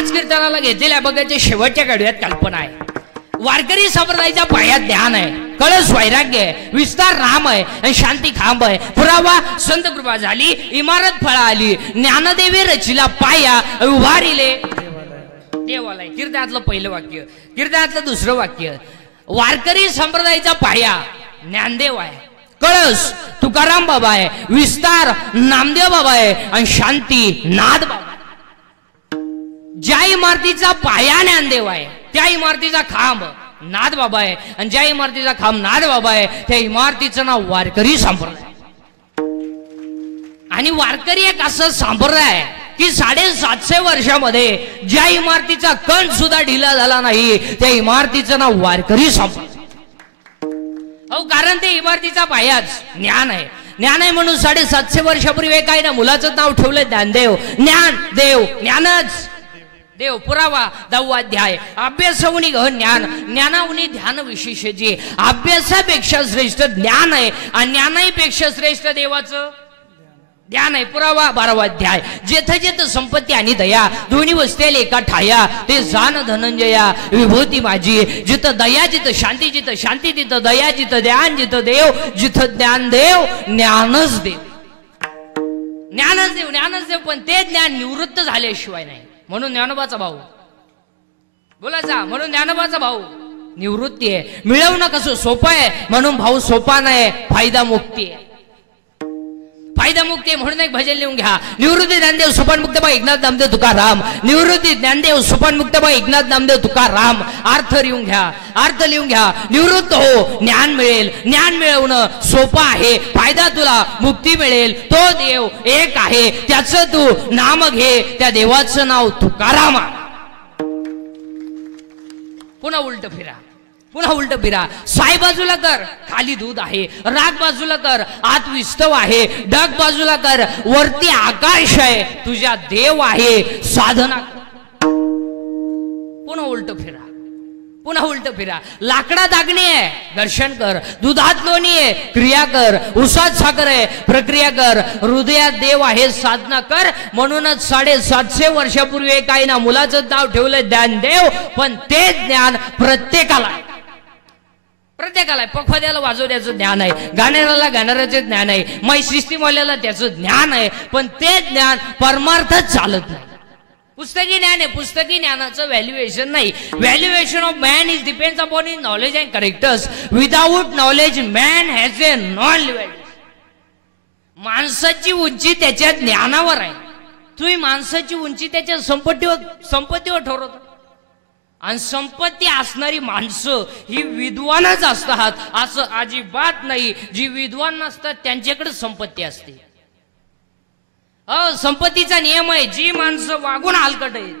आज कीर्तनाला घेतलेल्या बघायच्या शेवटच्या कडव्यात कल्पना आहे. वारकरी संप्रदायाच्या पायात ध्यान आहे, कळस वैराग्य आहे, विस्तार राम आहे आणि शांती खांब आहे. पुरावा संत कृपा झाली, इमारत फळा आली, ज्ञानदेवी रचिला पाया, उभारिले देवालय. कीर्तनातलं पहिलं वाक्य. कीर्तनातलं दुसरं वाक्य. वारकरी संप्रदायाचा पाया ज्ञानदेव आहे, कळस तुकाराम बाबा आहे, विस्तार नामदेव बाबा आहे आणि शांती नाद बाबा. ज्या इमारतीचा पाया ज्ञानदेव आहे त्या इमारतीचा खांब नाद बाबा आहे आणि ज्या इमारतीचा खांब नाद बाबा आहे त्या इमारतीचं नाव वारकरी संप्रदाय. आणि वारकरी एक असं संप्रदाय आहे की 750 वर्षामध्ये ज्या इमारतीचा कण सुद्धा ढिला झाला नाही त्या इमारतीचं नाव वारकरी संप्रदाय. अहो, कारण ते इमारतीचा पायाच ज्ञान आहे. ज्ञान आहे म्हणून 750 वर्षापूर्वी काय ना मुलाचं नाव ठेवलं ज्ञानदेव. ज्ञान देव ज्ञानच देव. पुरावा 10वा अध्याय. अभ्यासाहुनी गहन ज्ञान, ज्ञानाहुनी ध्यान विशेषजी. अभ्यासापेक्षा श्रेष्ठ ज्ञान आहे आणि ज्ञानापेक्षा श्रेष्ठ देवाचं ध्यान आहे. पुरावा 12वा अध्याय. जेथ जेथ संपत्ती आणि दया दोन्ही वसतेल एका ठाया, ते जाण धनंजया विभूती माझी. जिथं दया जिथं शांती, जिथं शांती तिथं दया, जिथं ज्ञान जिथं देव, जिथं ज्ञान देव ज्ञानच देव. ज्ञानच देव ज्ञानच देव. पण ते ज्ञान निवृत्त झाल्याशिवाय नाही. म्हणून ज्ञानोबाचा भाऊ बोलायचा, म्हणून ज्ञानोबाचा भाऊ निवृत्ती आहे. मिळवणं कसं सोपं आहे म्हणून भाऊ सोपा नाही, फायदा मुक्ती आहे. फायदा मुक्ती म्हणून एक भजन लिहून घ्या. निवृत्ती ज्ञानदेव सोपान मुक्त बाई एकनाथ नामदेव तुकाराम. निवृत्ती ज्ञानदेव सोपान मुक्त बाई एकनाथ नामदेव तुकाराम. अर्थ लिहून घ्या, अर्थ लिहून घ्या. निवृत्त हो, ज्ञान मिळेल. ज्ञान मिळवणं सोपं आहे, फायदा तुला मुक्ती मिळेल. तो देव एक आहे, त्याचं तू नाम घे, त्या देवाचं नाव तुकाराम. पुन्हा उलट फिरा, पुन्हा उलट फिरा. साई बाजूला कर, खाली दूध आहे. राग बाजूला कर, आत विस्तव आहे. ढग बाजूला कर, वरती आकाश आहे. तुझ्या देव आहे, साधना. पुन्हा उलट फिरा, पुन्हा उलट फिरा. लाकडात अग्नी आहे, दर्शन कर. दुधात लोणी आहे, क्रिया कर. उसात साखर आहे, प्रक्रिया कर. हृदयात देव आहे, साधना कर. म्हणूनच 750 वर्षापूर्वी काही ना मुलाचं नाव ठेवलंय ज्ञानदेव. पण ते ज्ञान प्रत्येकाला प्रत्येकाला पखवाद्याला वाजवण्याचं ज्ञान आहे, गाण्याला गाणाऱ्याचं ज्ञान आहे, मै सिस्टीमवाल्याला त्याचं ज्ञान आहे. पण ते ज्ञान परमार्थच चालत नाही. पुस्तकी ज्ञान आहे, पुस्तकी ज्ञानाचं व्हॅल्युएशन नाही. Valuation of man is depends upon his knowledge and characters. Without knowledge man has a non value. माणसाची उंची त्याच्या ज्ञानावर आहे. तुम्ही माणसाची उंची त्याच्या संपत्तीवर ठरवता. आणि संपत्ती असणारी माणसं ही विद्वानच असतात असं अजिबात नाही. जी विद्वान नसतात त्यांच्याकडे संपत्ती असते. संपत्तीचा नियम आहे, जी माणसं वागून हलकट आहेत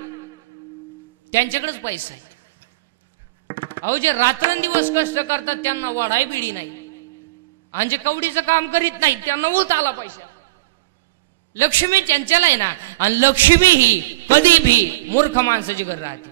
त्यांच्याकडेच पैसा आहे. अहो, जे रात्रंदिवस कष्ट करतात त्यांना वढाई बिडी नाही, आणि जे कवडीचं काम करीत नाही त्यांना उत आला पैसा. लक्ष्मी चंचल आहे ना, आणि लक्ष्मी ही कधी भी मूर्ख माणसाची घर राहते.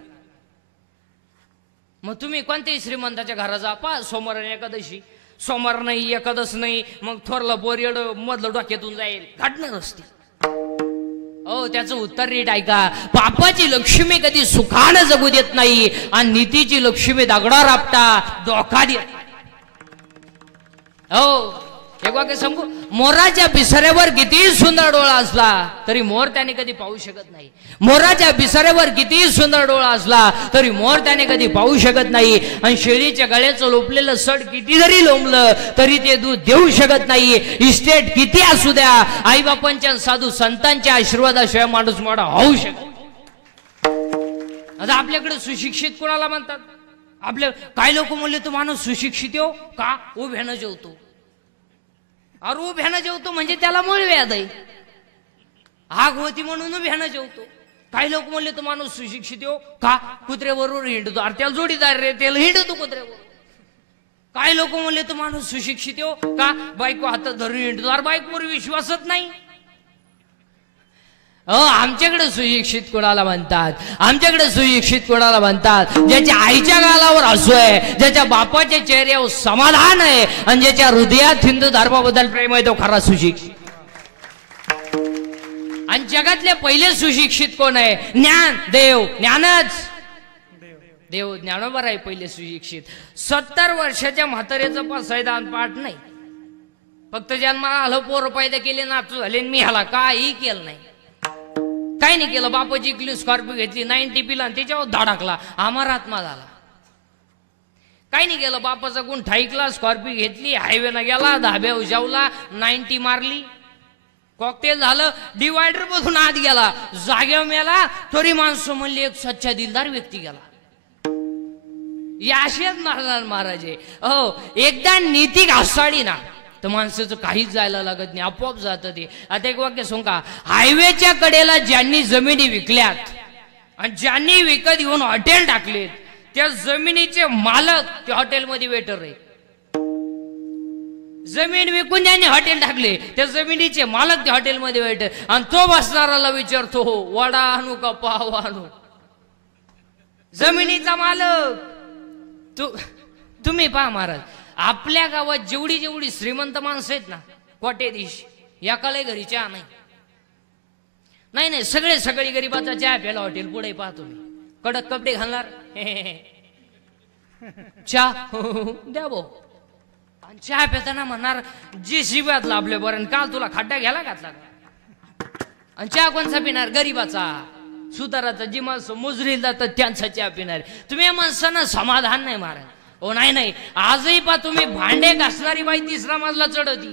मग तुम्ही कोणत्याही श्रीमंताच्या घरात जा, पा सोमवार आणि एकादशी. सोमवार नाही, एकादश नाही, मग थोरलं बोरियड मधलं डोक्यातून जाईल, घडणार असते. हो, त्याचं उत्तर नीट ऐका. पापाची लक्ष्मी कधी सुखानं जगू देत नाही आणि नीतीची लक्ष्मी दगडावर आपटा धोका देत. हो, एक वाक्य सांगू. मोराच्या पिसाऱ्यावर किती सुंदर डोळा असला तरी मोर त्याने कधी पाहू शकत नाही. मोराच्या पिसाऱ्यावर किती सुंदर डोळा असला तरी मोर त्याने कधी पाहू शकत नाही. आणि शेळीच्या गळ्याचं लोपलेलं सड किती जरी लोंबलं तरी ते दूध देऊ शकत नाही. इस्टेट किती असू द्या, आई बापांच्या साधू संतांच्या आशीर्वादाशिवाय माणूस मोठा होऊ शकत. आता आपल्याकडे सुशिक्षित कोणाला म्हणतात? आपल्या काही लोक म्हणले तो माणूस सुशिक्षित हो का, उभ्यानं जेवतो. अरे उभ्यानं जेवतो म्हणजे त्याला मूळव्याध आहे. आग होती म्हणून उभ्यानं जेवतो. काही लोक म्हणले तो माणूस सुशिक्षित हो का, कुत्र्याबरोबर हिंडतो. अरे त्याला जोडीदार रे, त्याला हिंडतो कुत्र्याबरोबर. काही लोक म्हणले तो माणूस सुशिक्षित हो का, बायको हातात धरून हिंडतो. अरे बायकोवर विश्वासच नाही. आमच्याकडे सुशिक्षित कोणाला म्हणतात? आमच्याकडे सुशिक्षित कोणाला म्हणतात? ज्याच्या आईच्या गालावर हसू आहे, ज्याच्या बापाच्या चेहऱ्यावर समाधान आहे आणि ज्याच्या हृदयात हिंदू धर्माबद्दल प्रेम आहे, तो खरा सुशिक्षित. आणि जगातले पहिले सुशिक्षित कोण आहे? ज्ञान देव, ज्ञानच देव. ज्ञानोबा आहे पहिले सुशिक्षित. 70 वर्षाच्या म्हाताऱ्याचं पण संविधान पाठ नाही. फक्त जन्माला आलं, पोरं पैदा केले, नातू झाले, मी ह्याला काही केलं नाही. काही नाही केलं. बापाची इकली स्कॉर्पिओ घेतली, 90 पिला आणि त्याच्यावर धडकला, अमरात्मा झाला. काही नाही केलं. बापाचा गुण ठाईकला, स्कॉर्पिओ घेतली, हायवेला गेला, धाब्यावर जेवला, 90 मारली, कॉकटेल झालं, डिवायडर मधून आत गेला, जागेवर मेला. तरी माणसं म्हणली एक सच्चा दिलदार व्यक्ती गेला. याशेच महाराज आहे. हो, एकदा नीती घासाळी ना तर माणसाचं काहीच जायला लागत नाही, आपोआप जातं ते. आता एक वाक्य सांगू का? हायवेच्या कडेला ज्यांनी जमिनी विकल्यात आणि ज्यांनी विकत घेऊन हॉटेल टाकलेत, त्या जमिनीचे मालक त्या हॉटेलमध्ये वेटर आहेत. जमीन विकून ज्यांनी हॉटेल टाकले त्या जमिनीचे मालक त्या हॉटेलमध्ये वेटर. आणि तो बसणाराला विचारतो, वडा आणू का पाव आणू? जमिनीचा मालक तुम्ही पहा महाराज, आपल्या गावात जेवढी जेवढी श्रीमंत माणसं आहेत ना, कोट्याधीश, याकाला घरी चहा नाही. नाही नाही, सगळे सगळी गरीबाचा चहा प्याला हॉटेल पुढे पाहतो मी. कडक कपडे घालणार, चहा द्या भाऊ. आणि चहा पिताना म्हणणार, जी शिव्यात लाभले बरं, काल तुला खड्डा घ्यायला घातला का? आणि चहा कोणचा पिणार? गरीबाचा, सुताराचा, जी माणसं मुजरीला जातात त्यांचा चहा पिणार. तुम्ही या माणसांना समाधान नाही महाराज. ओ नाही नाही, आजही पा तुम्ही भांडे घासणारी बाई 3रा मजला चढवती.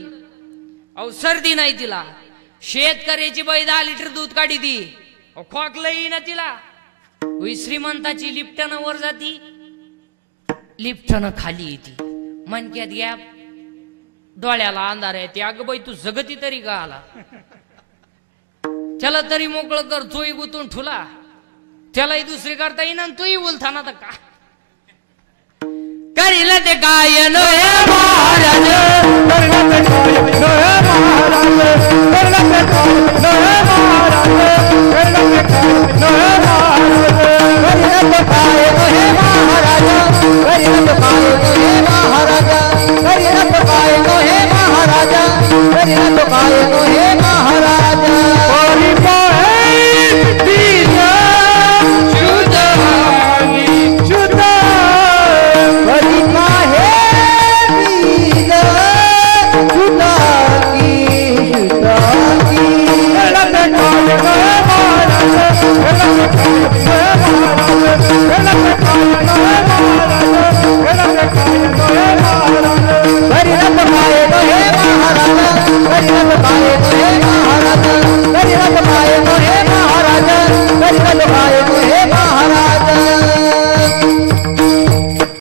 अहो सर्दी नाही तिला. शेतकऱ्याची बाई 10 लिटर दूध काढी ती, खोकलंही ना तिला. श्रीमंताची लिफ्टनं वर जाती, लिफ्टनं खाली येते. मनक्यात गॅप, डोळ्याला अंधार आहे. ते अगं बाई तू जगती तरी का आला? त्याला तरी मोकळं कर, तोही गुतून ठुला, त्यालाही दुसरी करता येईना, तोही बोलताना तर का करील ते काय नो हे महाराज, करील ते काय नो हे महाराज, करील ते काय नो हे महाराज, करील ते काय नो हे महाराज, करील ते काय नो हे महाराज, करील ते काय नो हे महाराज, करील ते काय नो हे महाराज, करील ते काय नो हे महाराज. कोणी पाहे दिया Hey,